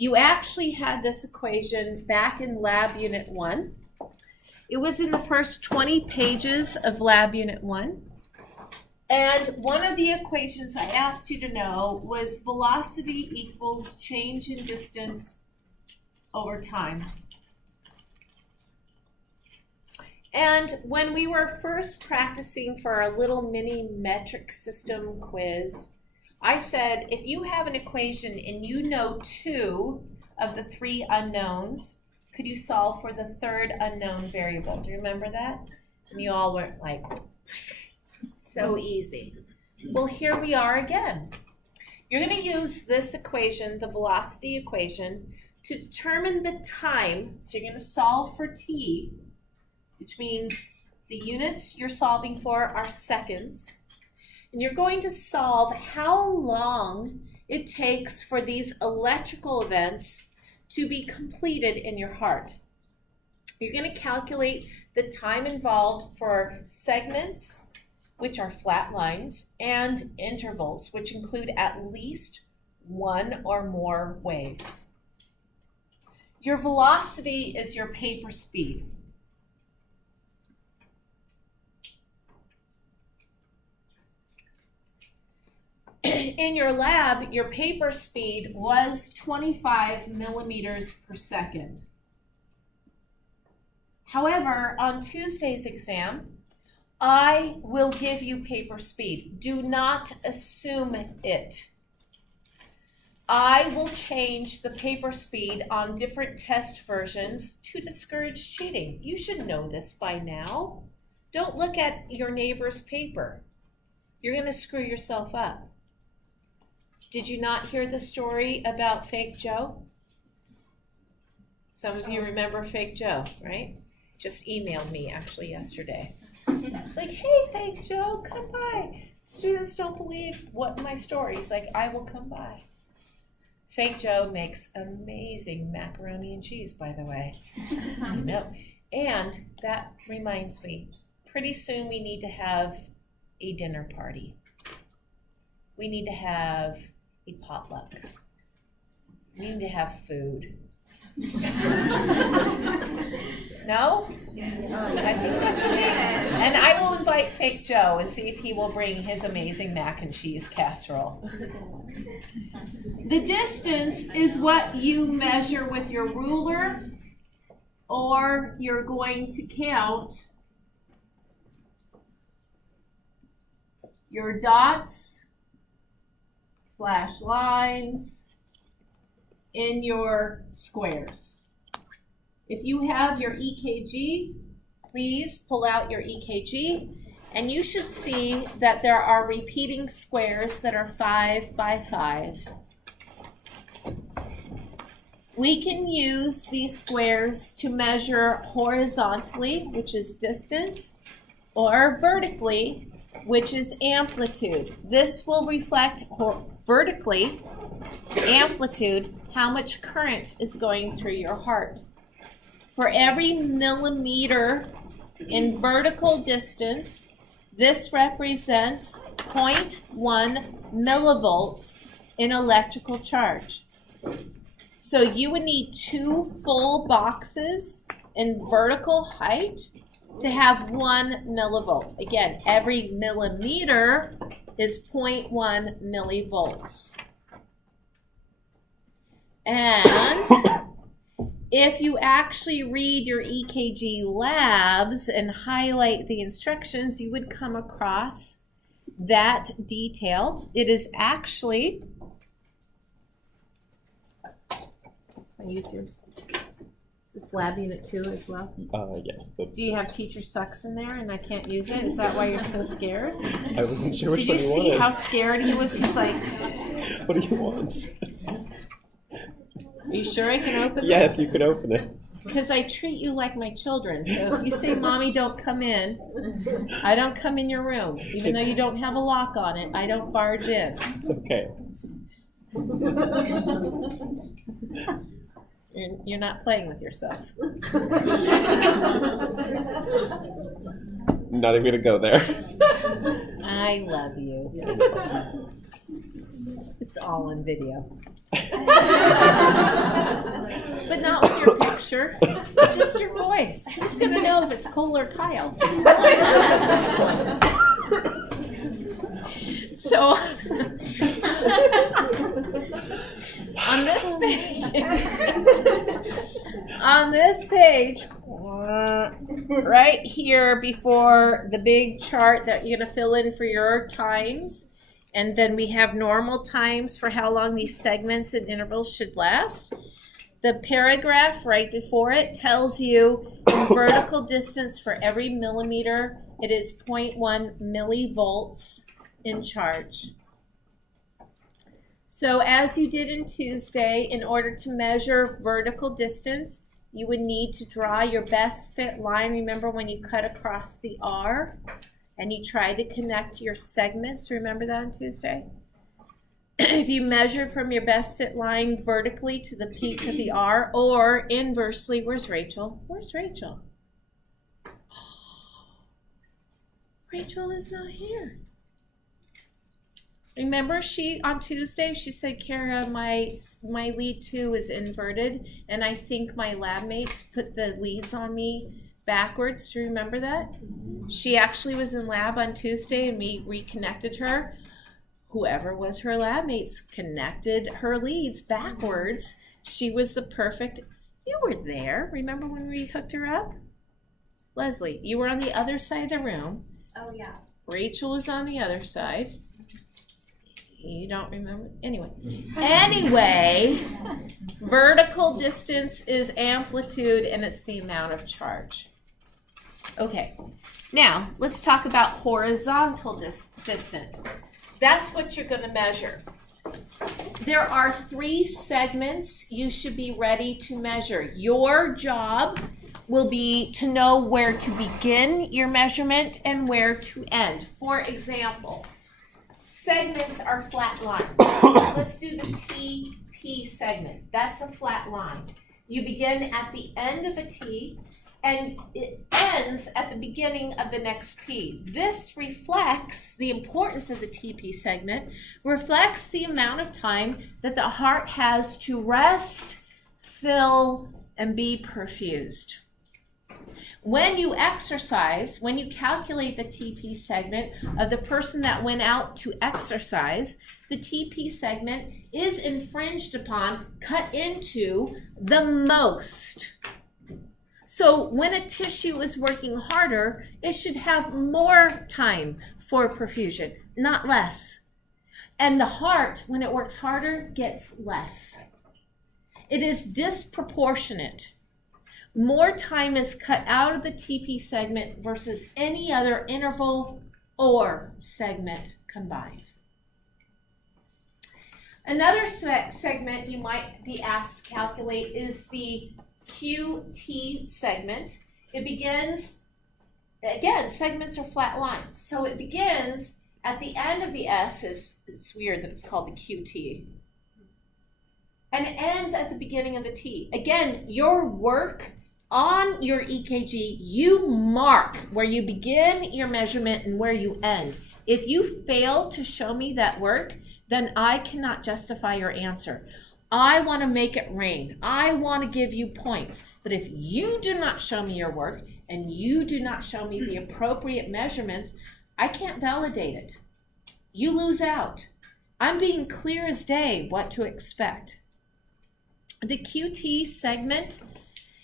You actually had this equation back in Lab Unit 1. It was in the first 20 pages of Lab Unit 1. And one of the equations I asked you to know was velocity equals change in distance over time. And when we were first practicing for our little mini metric system quiz, I said, if you have an equation and you know 2 of the 3 unknowns, could you solve for the 3rd unknown variable? Do you remember that? And you all were like, so easy. Well, here we are again. You're going to use this equation, the velocity equation, to determine the time. So you're going to solve for t, which means the units you're solving for are seconds. And you're going to solve how long it takes for these electrical events to be completed in your heart. You're going to calculate the time involved for segments, which are flat lines, and intervals, which include at least 1 or more waves. Your velocity is your paper speed. In your lab, your paper speed was 25 millimeters per second. However, on Tuesday's exam, I will give you paper speed. Do not assume it. I will change the paper speed on different test versions to discourage cheating. You should know this by now. Don't look at your neighbor's paper. You're going to screw yourself up. Did you not hear the story about Fake Joe? Some of you remember Fake Joe, right? Just emailed me actually yesterday. It's like, hey, Fake Joe, come by. Students don't believe what my story. He's like, I will come by. Fake Joe makes amazing macaroni and cheese, by the way. You know. And that reminds me, pretty soon we need to have a dinner party. We need to have a potluck. We need to have food. No? I think that's okay. And I will invite Fake Joe and see if he will bring his amazing mac and cheese casserole. The distance is what you measure with your ruler, or you're going to count your dots / lines in your squares. If you have your EKG, please pull out your EKG, and you should see that there are repeating squares that are 5 by 5. We can use these squares to measure horizontally, which is distance, or vertically, which is amplitude. This will reflect vertically, amplitude, how much current is going through your heart. For every millimeter in vertical distance, this represents 0.1 millivolts in electrical charge. So you would need 2 full boxes in vertical height to have 1 millivolt. Again, every millimeter is 0.1 millivolts. And if you actually read your EKG labs and highlight the instructions, you would come across that detail. It is actually, I use yours. Is this lab unit 2 as well? Yes. Do you have teacher sucks in there and I can't use it? Is that why you're so scared? I wasn't sure which Did you one you see wanted. how scared he was? He's like, What do you want? are you sure I can open this? Yes, you can open it. Because I treat you like my children. So if you say, Mommy, don't come in, I don't come in your room. Even though you don't have a lock on it, I don't barge in. It's okay. You're not playing with yourself. Not even gonna go there. I love you. It's all in video. picture, just your voice. Who's going to know if it's Cole or Kyle? So, on this page, right here before the big chart that you're going to fill in for your times, and then we have normal times for how long these segments and intervals should last. The paragraph right before it tells you in vertical distance for every millimeter, it is 0.1 millivolts in charge. So as you did in Tuesday, in order to measure vertical distance, you would need to draw your best fit line. Remember when you cut across the R and you try to connect your segments? Remember that on Tuesday? If you measured from your best fit line vertically to the peak of the R, or inversely, where's Rachel? Where's Rachel? Rachel is not here. Remember on Tuesday, she said, Kara, my lead 2 is inverted, and I think my lab mates put the leads on me backwards. Do you remember that? She actually was in lab on Tuesday, and we reconnected her. Whoever was her lab mates connected her leads backwards. She was the perfect. You were there. Remember when we hooked her up? Leslie, you were on the other side of the room. Oh, yeah. Rachel was on the other side. You don't remember? Anyway, vertical distance is amplitude, and it's the amount of charge. Okay, now let's talk about horizontal distance. That's what you're going to measure. There are 3 segments you should be ready to measure. Your job will be to know where to begin your measurement and where to end. For example, segments are flat lines. Let's do the TP segment. That's a flat line. You begin at the end of a T and it ends at the beginning of the next P. This reflects the importance of the TP segment, reflects the amount of time that the heart has to rest, fill, and be perfused. When you exercise, when you calculate the TP segment of the person that went out to exercise, the TP segment is infringed upon, cut into the most. So when a tissue is working harder, it should have more time for perfusion, not less. And the heart, when it works harder, gets less. It is disproportionate. More time is cut out of the TP segment versus any other interval or segment combined. Another segment you might be asked to calculate is the QT segment. It begins, again, segments are flat lines. So it begins at the end of the S, it's weird that it's called the QT. And it ends at the beginning of the T. Again, your work on your EKG, you mark where you begin your measurement and where you end. If you fail to show me that work, then I cannot justify your answer. I want to make it rain. I want to give you points. But if you do not show me your work and you do not show me the appropriate measurements, I can't validate it. You lose out. I'm being clear as day what to expect. The QT segment,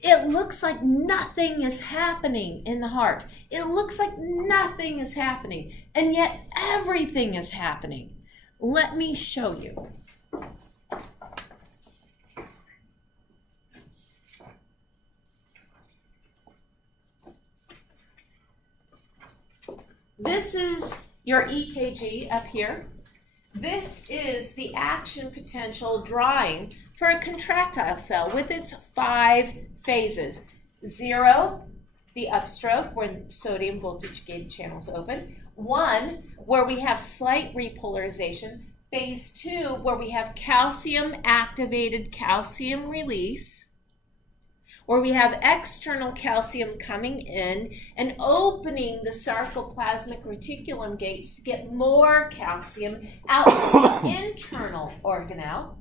it looks like nothing is happening in the heart. It looks like nothing is happening, and yet everything is happening. Let me show you. This is your EKG up here. This is the action potential drawing for a contractile cell with its 5 phases. 0, the upstroke, when sodium voltage gated channels open. 1, where we have slight repolarization. Phase 2, where we have calcium activated calcium release, where we have external calcium coming in and opening the sarcoplasmic reticulum gates to get more calcium out of the internal organelle.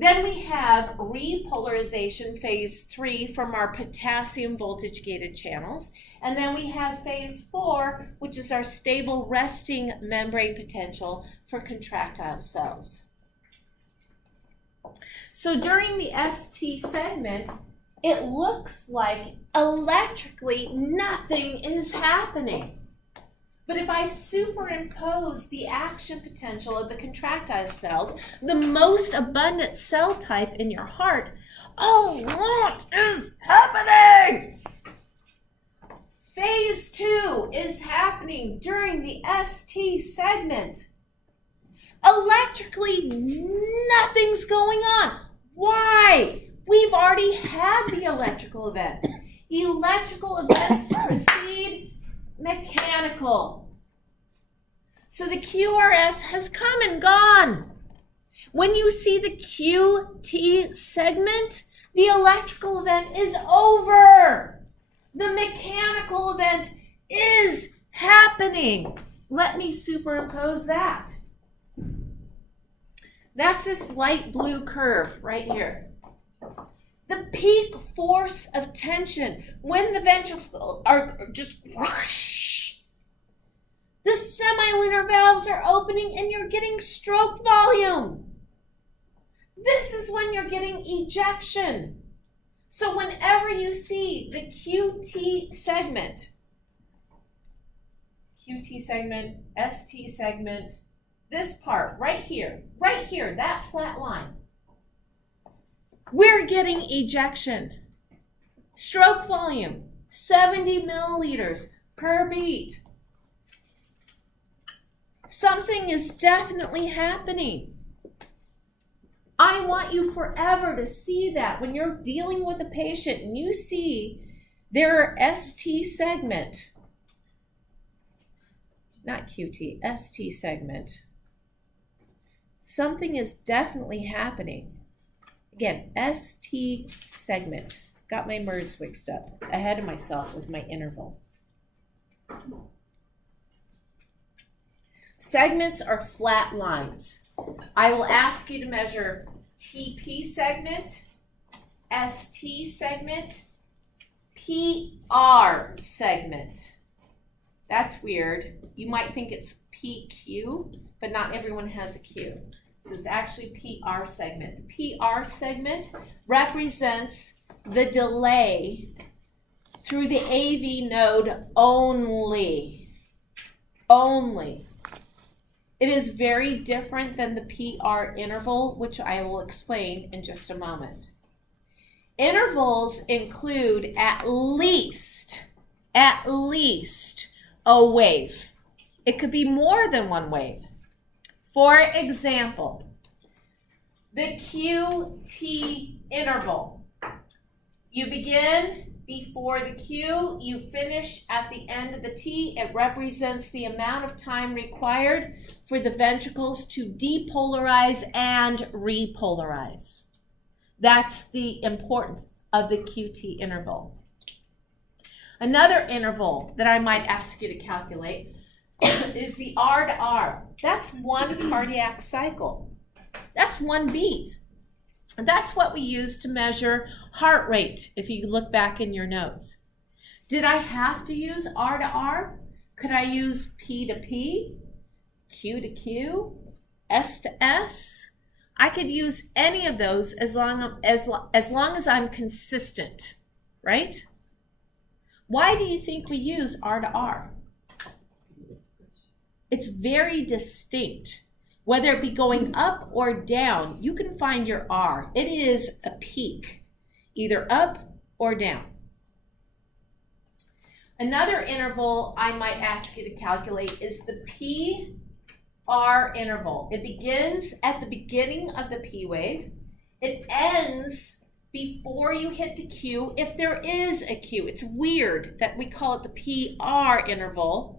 Then we have repolarization, phase 3, from our potassium voltage-gated channels. And then we have phase 4, which is our stable resting membrane potential for contractile cells. So during the ST segment, it looks like electrically nothing is happening. But if I superimpose the action potential of the contractile cells, the most abundant cell type in your heart, a lot is happening. Phase 2 is happening during the ST segment. Electrically, nothing's going on. Why? We've already had the electrical event. Electrical events precede mechanical. So the QRS has come and gone. When you see the QT segment, the electrical event is over. The mechanical event is happening. Let me superimpose that. That's this light blue curve right here. The peak force of tension when the ventricles are just rush. The semilunar valves are opening and you're getting stroke volume. This is when you're getting ejection. So whenever you see the QT segment, ST segment, this part right here, that flat line, we're getting ejection. Stroke volume, 70 milliliters per beat. Something is definitely happening. I want you forever to see that when you're dealing with a patient and you see their ST segment, not QT, ST segment, something is definitely happening. Again, ST segment. Got my words mixed up. Ahead of myself with my intervals. Segments are flat lines. I will ask you to measure TP segment, ST segment, PR segment. That's weird. You might think it's PQ, but not everyone has a Q. So it's actually PR segment. The PR segment represents the delay through the AV node only. Only. It is very different than the PR interval, which I will explain in just a moment. Intervals include at least a wave. It could be more than one wave. For example, the QT interval. You begin before the Q, you finish at the end of the T. It represents the amount of time required for the ventricles to depolarize and repolarize. That's the importance of the QT interval. Another interval that I might ask you to calculate is the R to R. That's one cardiac cycle. That's one beat. And that's what we use to measure heart rate, if you look back in your notes. Did I have to use R to R? Could I use P to P, Q to Q, S to S? I could use any of those as long as I'm consistent, right? Why do you think we use R to R? It's very distinct. Whether it be going up or down, you can find your R. It is a peak, either up or down. Another interval I might ask you to calculate is the PR interval. It begins at the beginning of the P wave. It ends before you hit the Q, if there is a Q. It's weird that we call it the PR interval,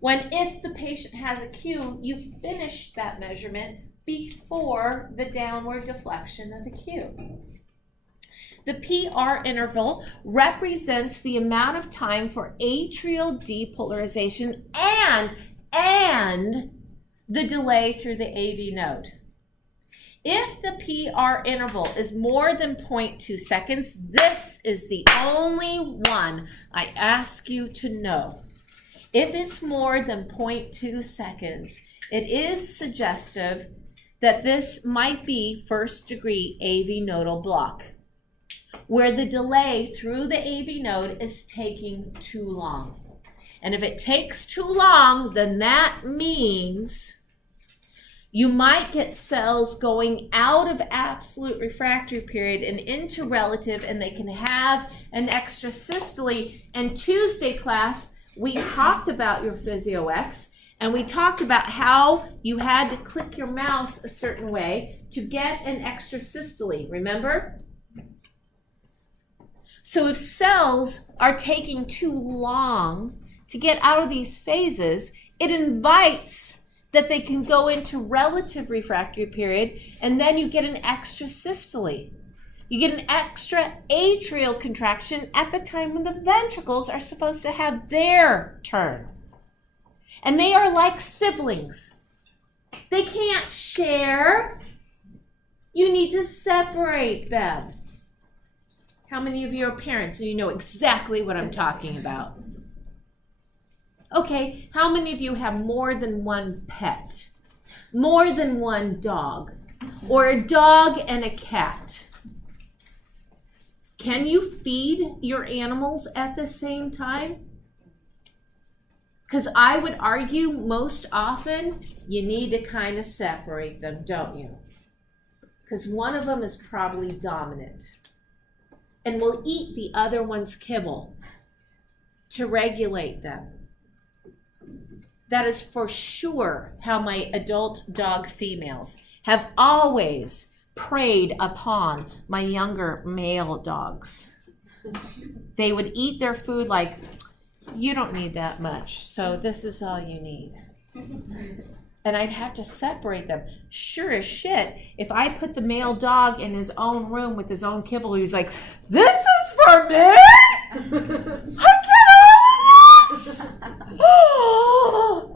when if the patient has a Q, you finish that measurement before the downward deflection of the Q. The PR interval represents the amount of time for atrial depolarization and the delay through the AV node. If the PR interval is more than 0.2 seconds, this is the only one I ask you to know. If it's more than 0.2 seconds, it is suggestive that this might be first-degree AV nodal block, where the delay through the AV node is taking too long. And if it takes too long, then that means you might get cells going out of absolute refractory period and into relative, and they can have an extra systole. In Tuesday class, we talked about your PhysioX, and we talked about how you had to click your mouse a certain way to get an extra systole, remember? So if cells are taking too long to get out of these phases, it invites that they can go into relative refractory period, and then you get an extra systole. You get an extra atrial contraction at the time when the ventricles are supposed to have their turn. And they are like siblings. They can't share. You need to separate them. How many of you are parents and you know exactly what I'm talking about? Okay, how many of you have more than one pet? More than one dog? Or a dog and a cat? Can you feed your animals at the same time? Because I would argue most often you need to kind of separate them, don't you? Because one of them is probably dominant and will eat the other one's kibble to regulate them. That is for sure how my adult dog females have always preyed upon my younger male dogs. They would eat their food like, you don't need that much, so this is all you need. And I'd have to separate them. Sure as shit, if I put the male dog in his own room with his own kibble, he was like, this is for me? I get all of this?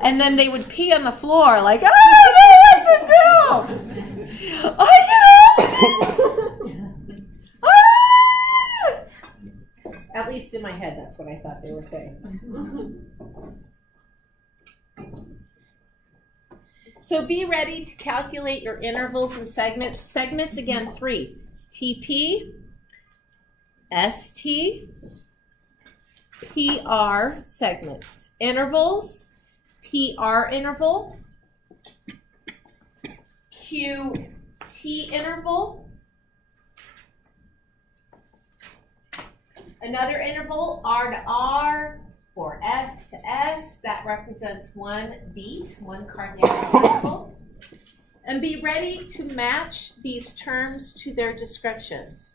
And then they would pee on the floor like, I don't know what to do. I get all of this? At least in my head, that's what I thought they were saying. So be ready to calculate your intervals and segments. Segments, again, 3. TP, ST, PR segments. Intervals, PR interval, QT interval, another interval, R to R, or S to S, that represents one beat, one cardiac cycle. And be ready to match these terms to their descriptions.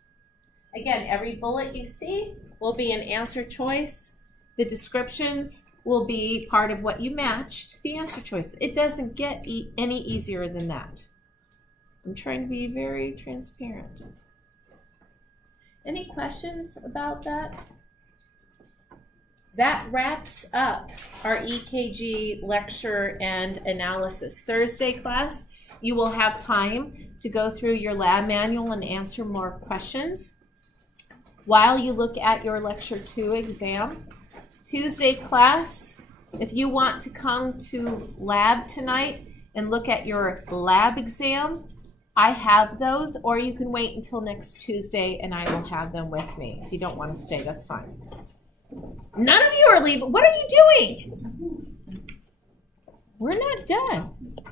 Again, every bullet you see will be an answer choice. The descriptions will be part of what you matched the answer choice. It doesn't get any easier than that. I'm trying to be very transparent. Any questions about that? That wraps up our EKG lecture and analysis. Thursday class, you will have time to go through your lab manual and answer more questions while you look at your Lecture 2 exam. Tuesday class, if you want to come to lab tonight and look at your lab exam, I have those, or you can wait until next Tuesday and I will have them with me. If you don't want to stay, that's fine. None of you are leaving. What are you doing? We're not done.